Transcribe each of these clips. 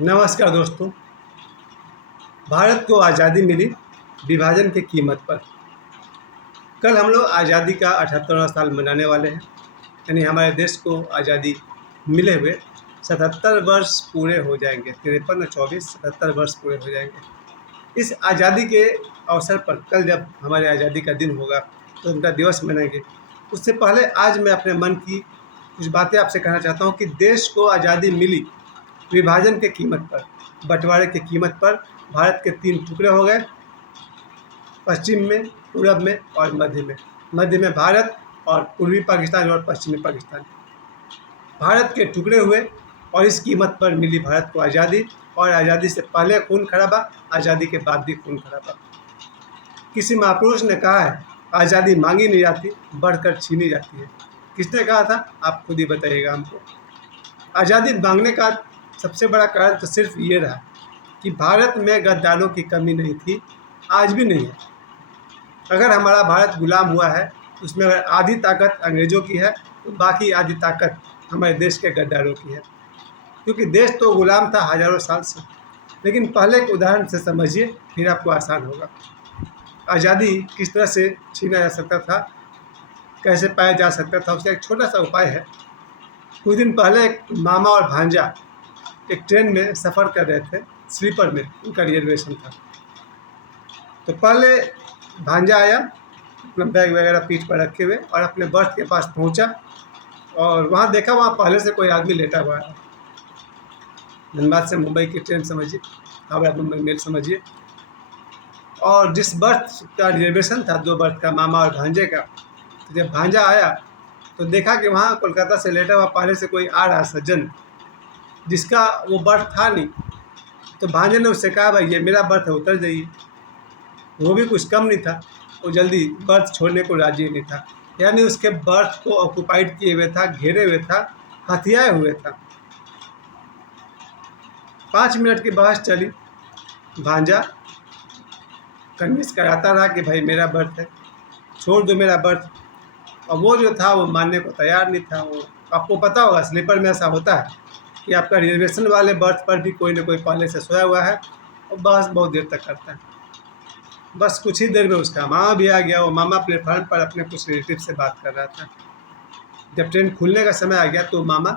नमस्कार दोस्तों। भारत को आज़ादी मिली विभाजन की कीमत पर। कल हम लोग आज़ादी का 78वां साल मनाने वाले हैं। यानी हमारे देश को आज़ादी मिले हुए 77 वर्ष पूरे हो जाएंगे। 53 और 24 77 वर्ष पूरे हो जाएंगे। इस आज़ादी के अवसर पर कल जब हमारे आज़ादी का दिन होगा तो उनका दिवस मनाएंगे। उससे पहले आज मैं अपने मन की कुछ बातें आपसे कहना चाहता हूँ कि देश को आज़ादी मिली विभाजन की कीमत पर, बंटवारे की कीमत पर। भारत के 3 टुकड़े हो गए, पश्चिम में, पूरब में और मध्य में। मध्य में भारत और पूर्वी पाकिस्तान और पश्चिमी पाकिस्तान। भारत के टुकड़े हुए और इस कीमत पर मिली भारत को आज़ादी। और आज़ादी से पहले खून खराबा, आज़ादी के बाद भी खून खराबा। किसी महापुरुष ने कहा है, आज़ादी मांगी नहीं जाती, बढ़कर छीनी जाती है। किसने कहा था, आप खुद ही बताइएगा हमको। आज़ादी मांगने का सबसे बड़ा कारण तो सिर्फ ये रहा कि भारत में गद्दारों की कमी नहीं थी, आज भी नहीं है। अगर हमारा भारत गुलाम हुआ है, उसमें अगर आधी ताकत अंग्रेज़ों की है तो बाकी आधी ताकत हमारे देश के गद्दारों की है। क्योंकि देश तो गुलाम था हज़ारों साल से। लेकिन पहले के उदाहरण से समझिए, फिर आपको आसान होगा। आज़ादी किस तरह से छीना जा सकता था, कैसे पाया जा सकता था, उसका एक छोटा सा उपाय है। कुछ दिन पहले एक मामा और भांजा एक ट्रेन में सफ़र कर रहे थे, स्लीपर में, उनका रिजर्वेशन था। तो पहले भांजा आया अपना बैग वगैरह पीठ पर रखे हुए और अपने बर्थ के पास पहुंचा और वहाँ देखा, वहाँ पहले से कोई आदमी लेटा हुआ है। धनबाद से मुंबई की ट्रेन समझिए, हावड़ा मुंबई मेल समझिए। और जिस बर्थ का रिजर्वेशन था, 2 बर्थ का, मामा और भांजे का, तो जब भांजा आया तो देखा कि वहाँ कोलकाता से लेटा हुआ पहले से कोई आ रहा सज्जन, जिसका वो बर्थ था नहीं। तो भांजे ने उससे कहा, भाई ये मेरा बर्थ है, उतर जाइए। वो भी कुछ कम नहीं था, वो जल्दी बर्थ छोड़ने को राजी नहीं था। यानी उसके बर्थ को ऑक्यूपाइड किए हुए था, घेरे हुए था, हथियाए हुए था। 5 मिनट की बहस चली। भांजा कन्विंस कराता रहा कि भाई मेरा बर्थ है, छोड़ दो मेरा बर्थ। और वो जो था वो मानने को तैयार नहीं था। वो आपको पता होगा, स्लीपर में ऐसा होता है कि आपका रिजर्वेशन वाले बर्थ पर भी कोई ना कोई पहले से सोया हुआ है और बहस बहुत देर तक करता है। बस कुछ ही देर में उसका मामा भी आ गया। वो मामा प्लेटफार्म पर अपने कुछ रिलेटिव से बात कर रहा था। जब ट्रेन खुलने का समय आ गया तो मामा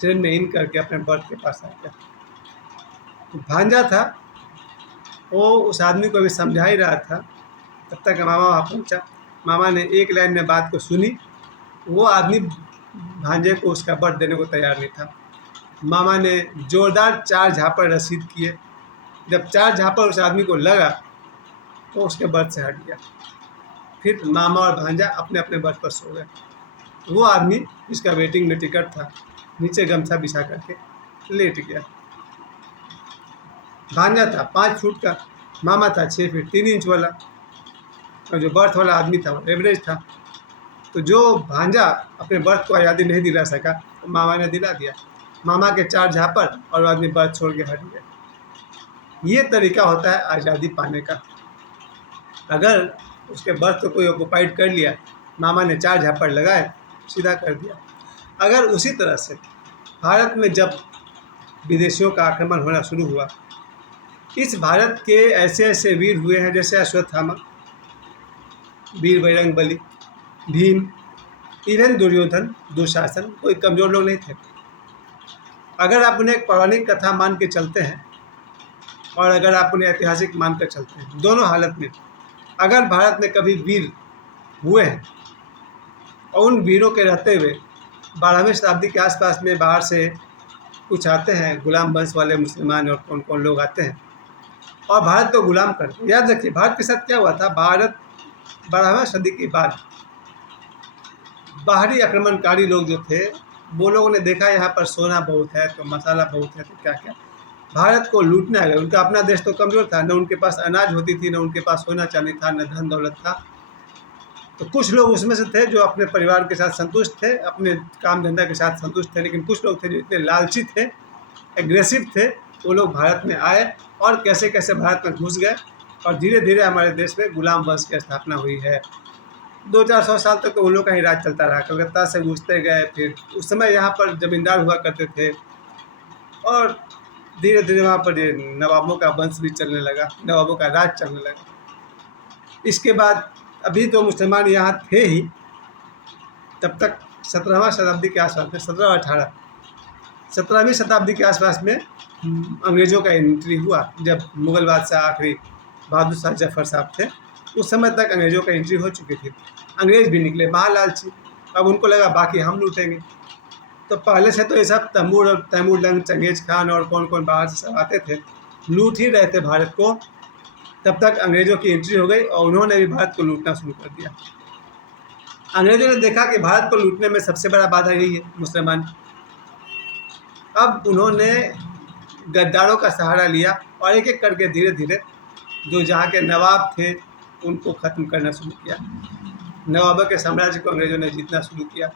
ट्रेन में इन करके अपने बर्थ के पास आ गया। तो भांजा था, वो उस आदमी को भी समझा ही रहा था। तब तक मामा वहाँ पहुँचा। मामा ने एक लाइन में बात को सुनी। वो आदमी भांजे को उसका बर्थ देने को तैयार नहीं था। मामा ने जोरदार 4 झापड़ रसीद किए। जब 4 झापड़ उस आदमी को लगा तो उसके बर्थ से हट गया। फिर मामा और भांजा अपने अपने बर्थ पर सो गए। वो आदमी जिसका वेटिंग में टिकट था, नीचे गमछा बिछा करके लेट गया। भांजा था 5 फुट का, मामा था 6 फीट 3 इंच वाला, और जो बर्थ वाला आदमी था वो एवरेज था। तो जो भांजा अपने बर्थ को आज़ादी नहीं दिला सका, तो मामा ने दिला दिया। मामा के 4 झापड़ और वो आदमी बर्थ छोड़ के हट गया। ये तरीका होता है आज़ादी पाने का। अगर उसके बर्थ को कोई ऑक्यूपाइड कर लिया, मामा ने 4 झापड़ लगाए, सीधा कर दिया। अगर उसी तरह से भारत में जब विदेशियों का आक्रमण होना शुरू हुआ, इस भारत के ऐसे ऐसे वीर हुए हैं जैसे अश्वत्थामा, वीर बजरंगबली, भीम, इवन दुर्योधन, दुशासन, कोई कमज़ोर लोग नहीं थे। अगर आप उन्हें एक पौराणिक कथा मान के चलते हैं और अगर आप उन्हें ऐतिहासिक मान कर चलते हैं, दोनों हालत में अगर भारत में कभी वीर हुए हैं और उन वीरों के रहते हुए 12वीं शताब्दी के आसपास में बाहर से कुछ आते हैं, गुलाम वंश वाले मुसलमान और कौन कौन लोग आते हैं और भारत को गुलाम करते। याद रखिए, भारत के साथ क्या हुआ था। भारत 12वीं सदी के बाद बाहरी आक्रमणकारी लोग जो थे, वो लोगों ने देखा यहाँ पर सोना बहुत है, तो मसाला बहुत है, तो क्या क्या भारत को लूटने आ गए। उनका अपना देश तो कमज़ोर था, न उनके पास अनाज होती थी, न उनके पास सोना चांदी था, न धन दौलत था। तो कुछ लोग उसमें से थे जो अपने परिवार के साथ संतुष्ट थे, अपने काम धंधा के साथ संतुष्ट थे। लेकिन कुछ लोग थे जो इतने लालची थे, एग्रेसिव थे, वो लोग भारत में आए और कैसे कैसे भारत में घुस गए और धीरे धीरे हमारे देश में गुलाम वंश की स्थापना हुई है। 200-400 साल तक तो उन लोग का ही राज चलता रहा। कलकत्ता से घुसते गए। फिर उस समय यहाँ पर जमींदार हुआ करते थे और धीरे धीरे वहाँ पर ये नवाबों का वंश भी चलने लगा, नवाबों का राज चलने लगा। इसके बाद अभी तो मुसलमान यहाँ थे ही, तब तक 17वीं शताब्दी के आसपास में 17 और 18 17वीं शताब्दी के आसपास में अंग्रेज़ों का एंट्री हुआ। जब मुग़ल बादशाह आखिरी बहादुर शाह जफ़र साहब थे, उस समय तक अंग्रेज़ों का एंट्री हो चुकी थी। अंग्रेज़ भी निकले महालालची, अब उनको लगा बाकी हम लूटेंगे। तो पहले से तो ये सब तैमूर लंग, चंगेज़ खान और कौन कौन बाहर से सब आते थे, लूट ही रहे थे भारत को। तब तक अंग्रेज़ों की एंट्री हो गई और उन्होंने भी भारत को लूटना शुरू कर दिया। अंग्रेज़ों ने देखा कि भारत को लूटने में सबसे बड़ा बाधा यही है, मुसलमान। अब उन्होंने गद्दारों का सहारा लिया और एक एक करके धीरे धीरे जो जहाँ के नवाब थे उनको ख़त्म करना शुरू किया। नवाबों के साम्राज्य को अंग्रेज़ों ने जीतना शुरू किया।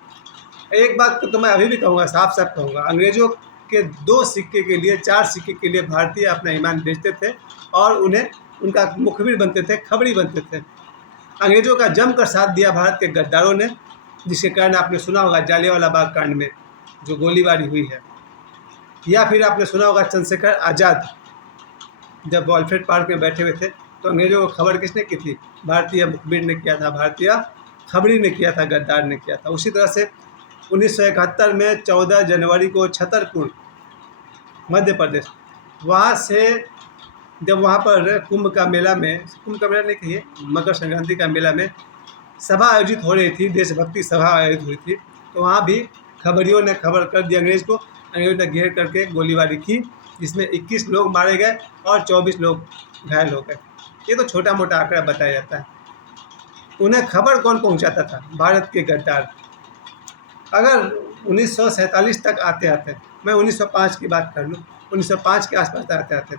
एक बात को तो मैं अभी भी कहूँगा, साफ साफ कहूँगा, अंग्रेज़ों के 2 सिक्के के लिए, 4 सिक्के के लिए भारतीय अपना ईमान बेचते थे और उन्हें उनका मुखबिर बनते थे, खबरी बनते थे। अंग्रेज़ों का जमकर साथ दिया भारत के गद्दारों ने, जिसके कारण आपने सुना होगा जालियांवाला बाग कांड में जो गोलीबारी हुई है, या फिर आपने सुना होगा चंद्रशेखर आज़ाद जब वॉलफेड पार्क में बैठे हुए थे तो अंग्रेज़ों को खबर किसने की थी? भारतीय मुखबिर ने किया था, भारतीय खबरी ने किया था, गद्दार ने किया था। उसी तरह से 1971 में 14 जनवरी को छतरपुर मध्य प्रदेश, वहाँ से जब वहाँ पर कुंभ का मेला नहीं कहिए, मकर संक्रांति का मेला में सभा आयोजित हो रही थी, देशभक्ति सभा आयोजित हुई थी, तो वहाँ भी खबरियों ने खबर कर दी अंग्रेज़ को। अंग्रेज़ों ने घेर करके गोलीबारी की, जिसमें 21 लोग मारे गए और 24 लोग घायल हो गए। ये तो छोटा मोटा आंकड़ा बताया जाता है। उन्हें खबर कौन पहुँचाता था? भारत के गद्दार। अगर 1947 तक आते मैं 1905 की बात कर लूँ, 1905 के आसपास आते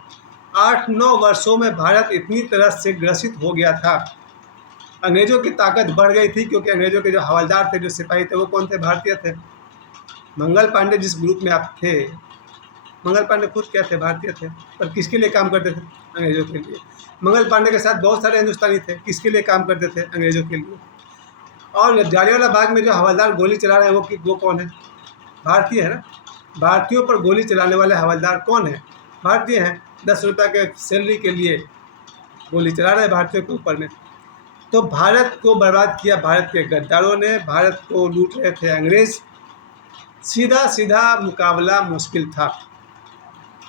8-9 वर्षों में भारत इतनी तरह से ग्रसित हो गया था। अंग्रेज़ों की ताकत बढ़ गई थी, क्योंकि अंग्रेज़ों के जो हवलदार थे, जो सिपाही थे, वो कौन थे? भारतीय थे। मंगल पांडे जिस ग्रुप में आप थे, मंगल पांडे खुद क्या थे? भारतीय थे, पर किसके लिए काम करते थे? अंग्रेज़ों के लिए। मंगल पांडे के साथ बहुत सारे हिंदुस्तानी थे, किसके लिए काम करते थे? अंग्रेज़ों के लिए। और जालियांवाला बाग में जो हवलदार गोली चला रहे हैं वो कौन है? भारतीय है ना। भारतीयों पर गोली चलाने वाले हवलदार कौन है? भारतीय हैं। 10 रुपये के सैलरी के लिए गोली चला रहे हैं भारतीयों के ऊपर में। तो भारत को बर्बाद किया भारत के गद्दारों ने, भारत को लूट रहे थे अंग्रेज़। सीधा सीधा मुकाबला मुश्किल था।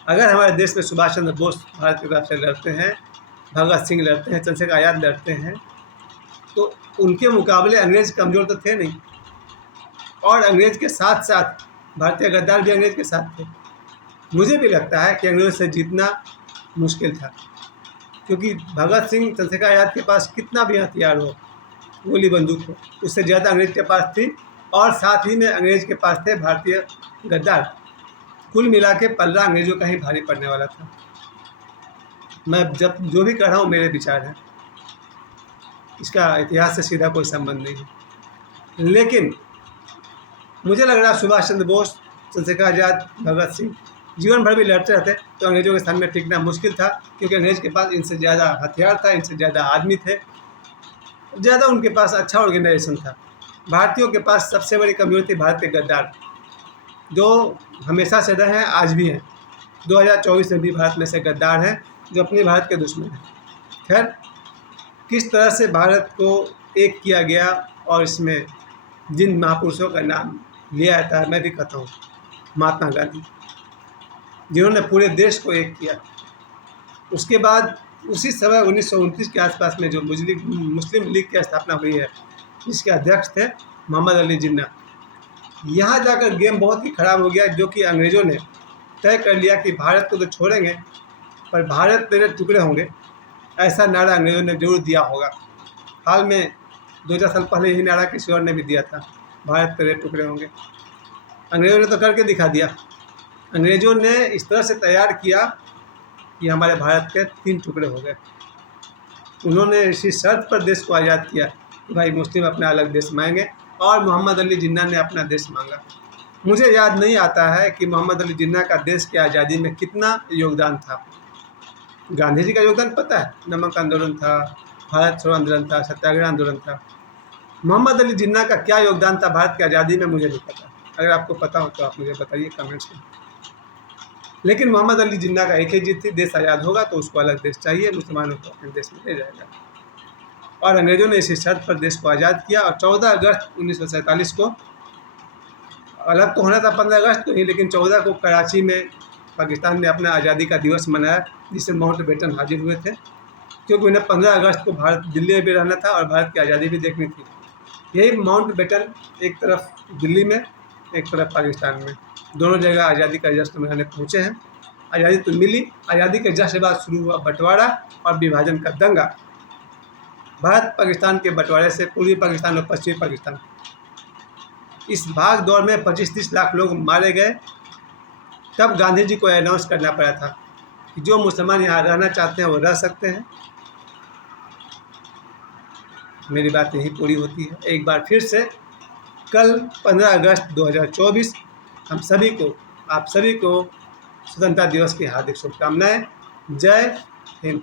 अगर हमारे देश में सुभाष चंद्र बोस भारत की तरफ से लड़ते हैं, भगत सिंह लड़ते हैं, चंद्रशेखर आज़ाद लड़ते हैं, तो उनके मुकाबले अंग्रेज़ कमज़ोर तो थे नहीं। और अंग्रेज़ के साथ साथ भारतीय गद्दार भी अंग्रेज़ के साथ थे। मुझे भी लगता है कि अंग्रेज़ों से जीतना मुश्किल था, क्योंकि भगत सिंह, चंद्रशेखर आज़ाद के पास कितना भी हथियार हो, गोली बंदूक हो, उससे ज़्यादा अंग्रेज़ के पास थी। और साथ ही में अंग्रेज़ के पास थे भारतीय गद्दार। कुल मिला के पल्ला अंग्रेज़ों का ही भारी पड़ने वाला था। मैं जो भी कह रहा हूँ मेरे विचार हैं, इसका इतिहास से सीधा कोई संबंध नहीं है। लेकिन मुझे लग रहा है सुभाष चंद्र बोस, चंद्रशेखर आज़ाद, भगत सिंह जीवन भर भी लड़ते रहते तो अंग्रेज़ों के सामने टिकना मुश्किल था, क्योंकि अंग्रेज़ के पास इनसे ज़्यादा हथियार था, इनसे ज़्यादा आदमी थे, ज़्यादा उनके पास अच्छा ऑर्गेनाइजेशन था। भारतीयों के पास सबसे बड़ी कमजोरी थी भारत के गद्दार, जो हमेशा से रहे हैं, आज भी हैं। 2024 में भी भारत में से गद्दार हैं जो अपने भारत के दुश्मन हैं। खैर, किस तरह से भारत को एक किया गया और इसमें जिन महापुरुषों का नाम लिया जाता है, मैं भी कहता हूँ महात्मा गांधी, जिन्होंने पूरे देश को एक किया। उसके बाद उसी समय 1929 के आसपास में जो मुस्लिम लीग की स्थापना हुई है, जिसके अध्यक्ष थे मोहम्मद अली जिन्ना। यहाँ जाकर गेम बहुत ही ख़राब हो गया, जो कि अंग्रेज़ों ने तय कर लिया कि भारत को तो छोड़ेंगे, पर भारत तेरे टुकड़े होंगे, ऐसा नारा अंग्रेज़ों ने जरूर दिया होगा। हाल में 2-4 साल पहले यही नारा किसी और ने भी दिया था, भारत तेरे टुकड़े होंगे। अंग्रेज़ों ने तो करके दिखा दिया। अंग्रेज़ों ने इस तरह से तैयार किया कि हमारे भारत के 3 टुकड़े हो गए। उन्होंने इसी शर्त पर देश को आज़ाद किया कि भाई मुस्लिम अपना अलग देश मांगेंगे, और मोहम्मद अली जिन्ना ने अपना देश मांगा। मुझे याद नहीं आता है कि मोहम्मद अली जिन्ना का देश की आज़ादी में कितना योगदान था। गांधी जी का योगदान पता है, नमक आंदोलन था, भारत छोड़ो आंदोलन था, सत्याग्रह आंदोलन था। मोहम्मद अली जिन्ना का क्या योगदान था भारत की आज़ादी में, मुझे नहीं पता। अगर आपको पता हो तो आप मुझे बताइए कमेंट्स में। लेकिन मोहम्मद अली जिन्ना का एक ही जिद थी, देश आज़ाद होगा तो उसको अलग देश चाहिए, मुसलमानों को अपने देश में ले जाएगा। और अंग्रेज़ों ने इसी शर्त पर देश को आज़ाद किया और 14 अगस्त 1947 को, अलग तो होना था 15 अगस्त को ही, लेकिन 14 को कराची में पाकिस्तान ने अपना आज़ादी का दिवस मनाया, जिससे माउंट बेटन हाजिर हुए थे, क्योंकि उन्हें 15 अगस्त को भारत दिल्ली में भी रहना था और भारत की आज़ादी भी देखनी थी। यही माउंट बेटन एक तरफ दिल्ली में, एक तरफ पाकिस्तान में, दोनों जगह आज़ादी का जश्न मनाने पहुँचे हैं। आज़ादी तो मिली, आज़ादी के जश्न के बाद शुरू हुआ बंटवारा और विभाजन का दंगा। भारत पाकिस्तान के बंटवारे से पूर्वी पाकिस्तान और पश्चिमी पाकिस्तान, इस भाग दौड़ में 25-30 लाख लोग मारे गए। तब गांधी जी को अनाउंस करना पड़ा था कि जो मुसलमान यहाँ रहना चाहते हैं वो रह सकते हैं। मेरी बात यही पूरी होती है। एक बार फिर से कल 15 अगस्त 2024 हम सभी को, आप सभी को स्वतंत्रता दिवस की हार्दिक शुभकामनाएं। जय हिंद।